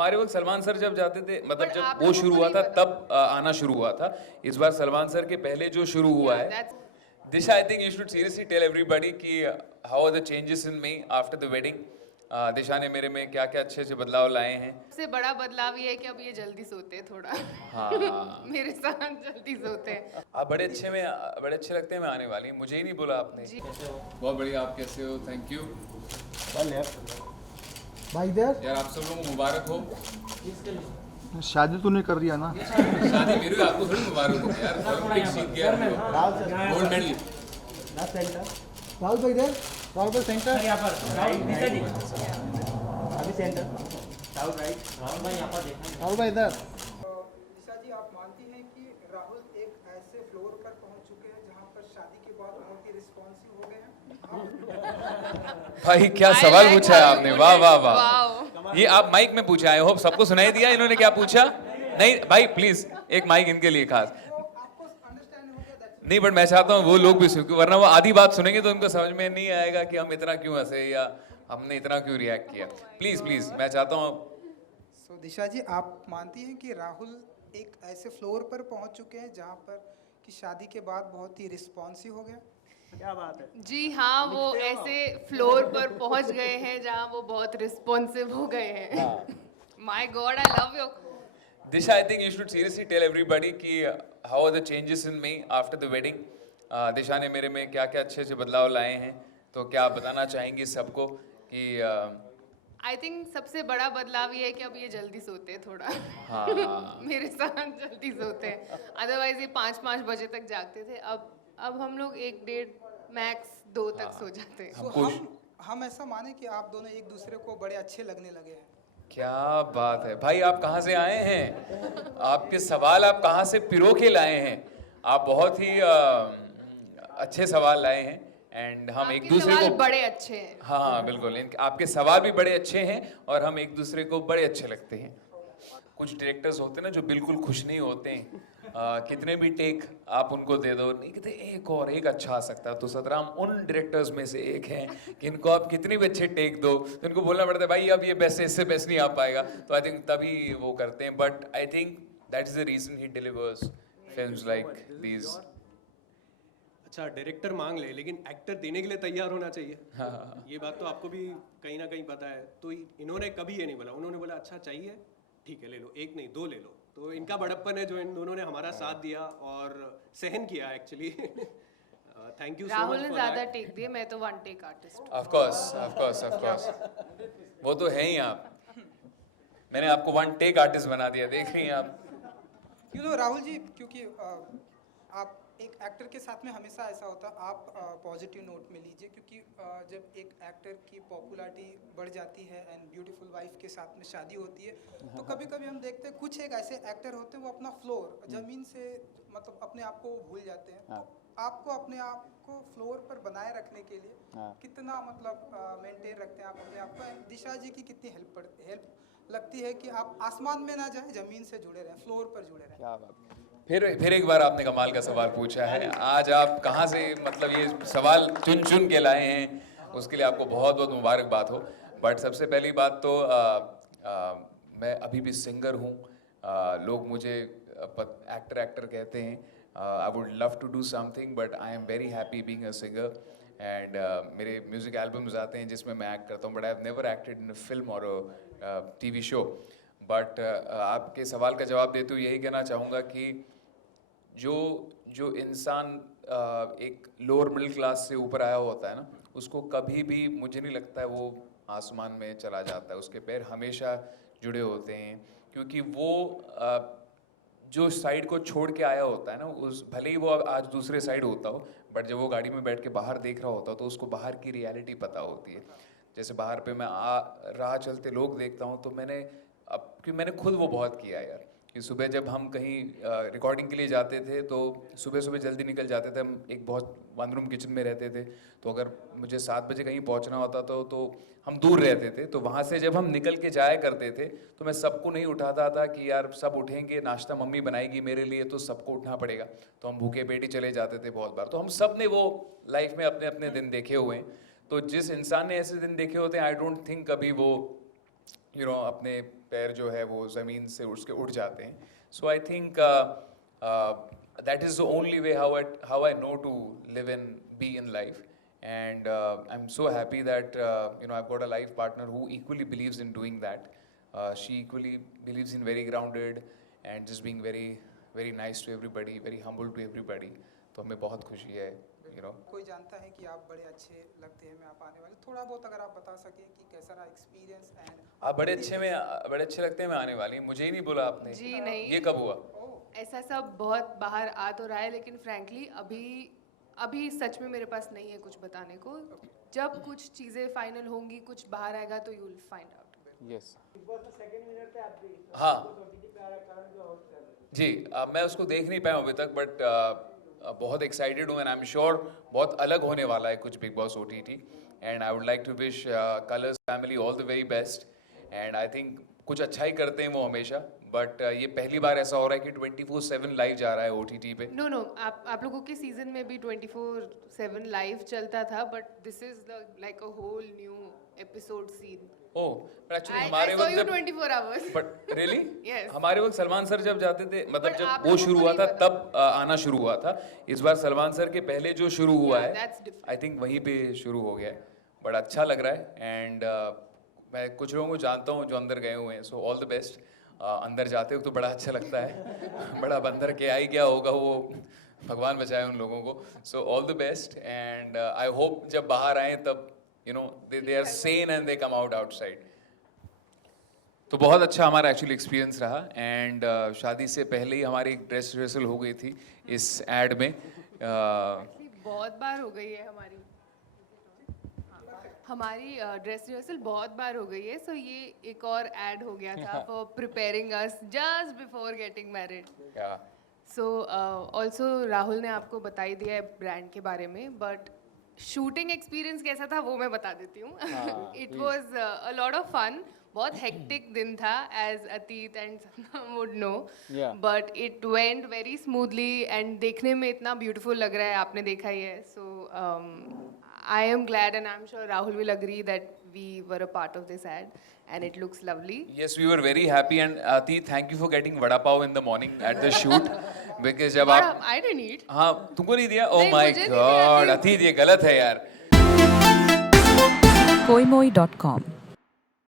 हमारे वक्त सलमान सर जब जाते थे, मतलब But जब आप वो लोगों शुरू को हुआ नहीं था पता। तब आना शुरू हुआ था। इस बार सलमान सर के पहले जो शुरू हुआ Yeah, है, that's- Disha, I think you should seriously tell everybody कि how are the changes in me after the wedding. Disha ने मेरे में क्या क्या अच्छे अच्छे बदलाव लाए हैं। सबसे बड़ा बदलाव ये है कि अब ये जल्दी सोते हैं थोड़ा। हाँ मेरे साथ जल्दी सोते हैं। आप बड़े अच्छे लगते हैं। मैं आने वाली, मुझे ही नहीं बोला आपने। जी। बहुत बढ़िया, आप कैसे हो? थैंक यू भाई इधर यार, आप सब लोगों को मुबारक हो। शादी तूने कर दिया ना। शादी मेरी हुई, आपको थोड़ी मुबारक हो यार। ओलंपिक्स जीत गया, गोल्ड मेडल। राहुल भाई इधर, राहुल भाई सेंटर। यहाँ पर राहुल नीचे जी अभी सेंटर राहुल राइट राहुल भाई यहाँ पर देखना राहुल भाई इधर। दिशा जी, आप मानती हैं कि राहुल एक ऐसे फ्लोर पर पहुंच चुके हैं जहां पर शादी के बाद बहुत ही रिस्पॉन्सिव हो गए हैं? भाई क्या I सवाल like पूछा है how you आपने, put वाह it. वाह वाह। Wow. ये आप माइक में पूछा है, होप सबको सुनाई दिया इन्होंने क्या पूछा? नहीं भाई प्लीज, एक माइक इनके लिए खास। तो आपको अंडरस्टैंड हो गया दैट्स नहीं बट मैं चाहता हूँ वो लोग भी सुने, वरना वो आधी बात सुनेंगे तो उनको समझ में नहीं आएगा कि हम इतना क्यों हंसे या हमने इतना क्यों रिएक्ट किया। प्लीज प्लीज, मैं चाहता हूँ। सो दिशा जी, आप मानती हैं कि राहुल एक ऐसे फ्लोर पर पहुंच चुके हैं जहां पर कि शादी के बाद बहुत ही रिस्पॉन्सिव हो गया? क्या बात है जी हाँ, वो ऐसे फ्लोर पर पहुंच गए हैं जहाँ वो बहुत रिस्पॉन्सिव हो गए हैं। My God, I love your. Disha, I think you should seriously tell everybody कि how are the changes in me after the wedding. Disha ने मेरे में क्या क्या अच्छे अच्छे बदलाव लाए हैं, तो क्या आप बताना चाहेंगी सबको कि आई थिंक सबसे बड़ा बदलाव ये है कि अब ये जल्दी सोते हैं थोड़ा। हाँ मेरे साथ जल्दी सोते हैं। अदरवाइज ये 5-5 बजे तक जागते थे। अब हम लोग 1-1.5 मैक्स 2 तक सो जाते हैं। सो हमको हम ऐसा माने कि आप दोनों एक दूसरे को बड़े अच्छे लगने लगे हैं? क्या बात है भाई, आप कहाँ से आए हैं? आपके सवाल आप कहाँ से पिरो के लाए हैं? आप बहुत ही अच्छे सवाल लाए हैं एंड हम एक आपके दूसरे सवाल को बड़े अच्छे हैं। हाँ बिल्कुल, आपके सवाल भी बड़े अच्छे हैं और हम एक दूसरे को बड़े अच्छे लगते हैं। कुछ डायरेक्टर्स होते हैं ना जो बिल्कुल खुश नहीं होते हैं, कितने भी टेक आप उनको दे दो, नहीं कहते एक और एक अच्छा आ सकता है। तो सतराम उन डायरेक्टर्स में से एक हैं कि इनको आप कितने भी अच्छे टेक दो तो इनको बोलना पड़ता है भाई अब ये बेस्ट, इससे बेस्ट नहीं आ पाएगा। तो आई थिंक तभी वो करते हैं, but I think that is the reason he delivers films like these. अच्छा डायरेक्टर मांग ले लेकिन एक्टर देने के लिए तैयार होना चाहिए। हाँ ये बात तो आपको भी कहीं ना कहीं पता है। तो इन्होंने कभी ये नहीं बोला, उन्होंने बोला अच्छा चाहिए ठीक है ले लो, एक नहीं दो ले लो। तो इनका बड़प्पन है जो इन दोनों ने हमारा साथ दिया और सहन किया actually. Thank you so Rahul much ने फॉर ज्यादा दैट। टेक दिए, मैं तो 1 टेक आर्टिस्ट। ऑफ कोर्स वो तो है ही। आप, मैंने आपको वन टेक आर्टिस्ट बना दिया, देख रही हैं आप। क्यों तो राहुल जी, क्योंकि आप एक एक्टर के साथ में हमेशा ऐसा होता, आप पॉजिटिव नोट में लीजिए, क्योंकि जब एक एक्टर की पॉपुलैरिटी बढ़ जाती है एंड ब्यूटीफुल वाइफ के साथ में शादी होती है, तो कभी कभी हम देखते हैं कुछ एक ऐसे एक्टर होते हैं वो अपना फ्लोर ज़मीन से मतलब अपने आप को भूल जाते हैं। तो आपको अपने आप को फ्लोर पर बनाए रखने के लिए कितना मतलब मेंटेन रखते हैं आप अपने आप को? And दिशा जी की कितनी हेल्प लगती है कि आप आसमान में ना जाए, ज़मीन से जुड़े रहें, फ्लोर पर जुड़े रहें? क्या बात। फिर एक बार आपने कमाल का सवाल पूछा है। आज आप कहाँ से मतलब ये सवाल चुन चुन के लाए हैं, उसके लिए आपको बहुत बहुत मुबारकबाद हो। बट सबसे पहली बात तो मैं अभी भी सिंगर हूँ। लोग मुझे एक्टर कहते हैं। I would love to do something but I am very happy being a singer and मेरे म्यूज़िक एल्बम्स आते हैं जिसमें मैं एक्ट करता हूँ, but I have never acted in a film और टीवी शो। बट आपके सवाल का जवाब देते हुए यही कहना चाहूँगा कि जो इंसान एक लोअर मिडिल क्लास से ऊपर आया होता है ना, उसको कभी भी मुझे नहीं लगता है वो आसमान में चला जाता है। उसके पैर हमेशा जुड़े होते हैं, क्योंकि वो जो साइड को छोड़ के आया होता है ना, उस भले ही वो आज दूसरे साइड होता हो, बट जब वो गाड़ी में बैठ के बाहर देख रहा होता हो तो उसको बाहर की रियलिटी पता होती है। जैसे बाहर पे मैं राह चलते लोग देखता हूँ तो क्योंकि मैंने खुद वो बहुत किया यार, कि सुबह जब हम कहीं रिकॉर्डिंग के लिए जाते थे तो सुबह सुबह जल्दी निकल जाते थे। हम एक बहुत वन रूम किचन में रहते थे, तो अगर मुझे 7 बजे कहीं पहुंचना होता तो हम दूर रहते थे। तो वहाँ से जब हम निकल के जाया करते थे तो मैं सबको नहीं उठाता था कि यार सब उठेंगे, नाश्ता मम्मी बनाएगी मेरे लिए तो सबको उठना पड़ेगा। तो हम भूखे पेट ही चले जाते थे बहुत बार। तो हम सब ने वो लाइफ में अपने अपने दिन देखे हुए हैं। तो जिस इंसान ने ऐसे दिन देखे होते हैं, आई डोंट थिंक कभी वो अपने पैर जो है वो ज़मीन से उसके उड़ जाते हैं. So I think that is the only way how I know to live and be in life. And I'm so happy that I've got a life partner who equally believes in doing that. She equally believes in very grounded and just being very very nice to everybody, very humble to everybody. तो हमें बहुत खुशी है. कोई जानता है कि आप बड़े अच्छे लगते हैं, मैं आप आने वाले थोड़ा बहुत अगर आप बता सकें कि कैसा रहा एक्सपीरियंस एंड आप बड़े अच्छे लगते हैं मैं आने वाली. मुझे ही नहीं बोला आपने. जी नहीं. ये कब हुआ? ऐसा सब बहुत बाहर आ तो रहा है, लेकिन फ्रैंकली अभी सच में मेरे पास नहीं है कुछ बताने को. जब कुछ चीज़ें फाइनल होंगी, कुछ बाहर आएगा तो you will find out. Yes. हाँ जी. मैं उसको देख नहीं पाया हूँ अभी तक, बट बहुत एक्साइटेड हूँ एंड आई एम श्योर बहुत अलग होने वाला है कुछ Bigg Boss OTT. And I would like to wish Colors family all the very best. And I think कुछ अच्छा ही करते हैं वो हमेशा, बट ये पहली बार ऐसा हो रहा है कि 24/7 लाइव जा रहा है OTT पे. नो आप लोगों के सीजन में भी 24/7 लाइव चलता था, but this is like a whole new episode scene. Oh, but actually I हमारे saw वक्त you जब 24 hours. But really Yes. हमारे वक्त सलमान सर जब जाते थे, मतलब But जब आप वो लोगों शुरू को हुआ नहीं था पता. तब आना शुरू हुआ था. इस बार सलमान सर के पहले जो शुरू हुआ Yeah, है that's different. आई थिंक वहीं पे शुरू हो गया है. बट अच्छा लग रहा है. एंड मैं कुछ लोगों को जानता हूँ जो अंदर गए हुए हैं, सो ऑल द बेस्ट. अंदर जाते हो तो बड़ा अच्छा लगता है. बड़ा बंदर के आई क्या होगा वो भगवान बचाए उन लोगों को. So all the best. And I hope जब बाहर आए तब they are sane and they come out outside. तो बहुत अच्छा हमारा एक्चुअली एक्सपीरियंस रहा. एंड शादी से पहले ही हमारी ड्रेस रिहर्सल हो गई थी इस एड में. बहुत बार हो गई है हमारी ड्रेस रिहर्सल बहुत बार हो गई है. सो ये एक और ऐड हो गया था for preparing us just before getting married. So also Rahul ने आपको बता ही दिया है ब्रांड के बारे में, बट शूटिंग एक्सपीरियंस कैसा था वो मैं बता देती हूँ. It was a lot of fun. बहुत हेक्टिक दिन था as Atit and Sapna would know, but it went very smoothly and देखने में इतना ब्यूटीफुल लग रहा है, आपने देखा ही है. सो I am glad and I'm sure Rahul will agree that we were a part of this ad and it looks lovely. Yes, we were very happy. And Atit, thank you for getting vada pav in the morning at the shoot. Because जब आप I didn't eat. हाँ तुमको नहीं दिया? Oh नहीं, my मुझे नहीं दिया, God, Atit ये गलत है यार. koimoi.com